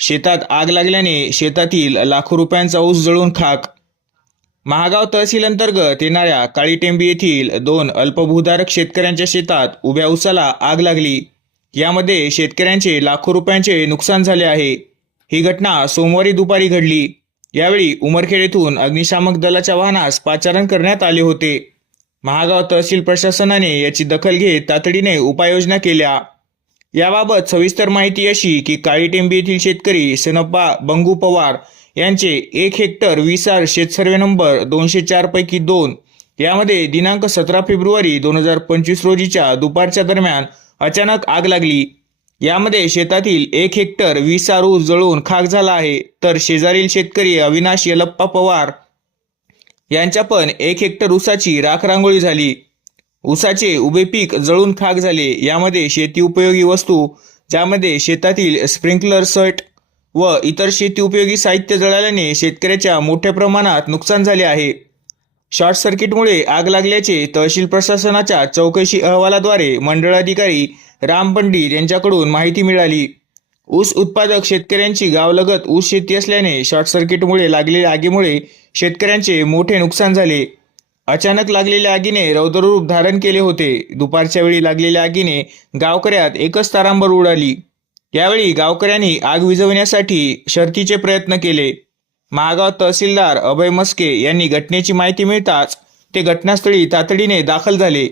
शेतात आग लागल्याने शेतातील लाखो रुपयांचा ऊस जळून खाक. महागाव तहसील अंतर्गत येणाऱ्या काळीटेंबी येथील दोन अल्पभूधारक शेतकऱ्यांच्या शेतात उभ्या ऊसाला आग लागली. यामध्ये शेतकऱ्यांचे लाखो रुपयांचे नुकसान झाले आहे. ही घटना सोमवारी दुपारी घडली. यावेळी उमरखेड येथून अग्निशामक दलाच्या वाहनास पाचारण करण्यात आले होते. महागाव तहसील प्रशासनाने याची दखल घेत तातडीने उपाययोजना केल्या. याबाबत सविस्तर माहिती अशी की काळीटेंबी येथील शेतकरी सनप्पा बंगू पवार यांचे एक हेक्टर विसार शेतसर्वे नंबर दोनशे चार पैकी दोन यामध्ये दिनांक सतरा फेब्रुवारी दोन हजार पंचवीस रोजीच्या दुपारच्या दरम्यान अचानक आग लागली. यामध्ये शेतातील एक हेक्टर विसार ऊस जळून खाक झाला आहे. तर शेजारील शेतकरी अविनाश यलप्पा पवार यांच्या पण एक हेक्टर ऊसाची राख रांगोळी झाली. ऊसाचे उभे पीक जळून खाक झाले. यामध्ये शेती उपयोगी वस्तू ज्यामध्ये शेतातील स्प्रिंकलर सट व इतर शेती उपयोगी साहित्य जळाल्याने शेतकऱ्याच्या मोठ्या प्रमाणात नुकसान झाले आहे. शॉर्ट सर्किटमुळे आग लागल्याचे तहसील प्रशासनाच्या चौकशी अहवालाद्वारे मंडळाधिकारी राम पंडित यांच्याकडून माहिती मिळाली. ऊस उत्पादक शेतकऱ्यांची गावलगत ऊस शेती असल्याने शॉर्ट सर्किटमुळे लागलेल्या आगीमुळे शेतकऱ्यांचे मोठे नुकसान झाले. अचानक लागलेल्या आगीने रौद्ररूप धारण केले होते. दुपारच्या वेळी लागलेल्या आगीने गावकऱ्यात एकच तारांबर उडाली. यावेळी गावकऱ्यांनी आग विझवण्यासाठी शर्तीचे प्रयत्न केले. महागाव तहसीलदार अभय मस्के यांनी घटनेची माहिती मिळताच ते घटनास्थळी तातडीने दाखल झाले.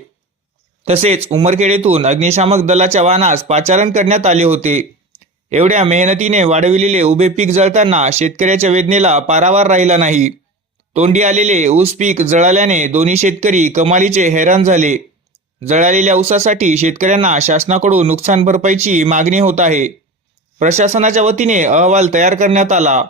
तसेच उमरखेडेतून अग्निशामक दलाच्या वाहनास पाचारण करण्यात आले होते. एवढ्या मेहनतीने वाढविलेले उभे पीक जळताना शेतकऱ्याच्या वेदनेला पारावार राहिला नाही. तोंडी आलेले ऊस पीक जळाल्याने दोन्ही शेतकरी कमालीचे हैराण झाले. जळालेल्या ऊसासाठी शेतकऱ्यांना शासनाकडून नुकसान भरपाईची मागणी होत आहे. प्रशासनाच्या वतीने अहवाल तयार करण्यात आला.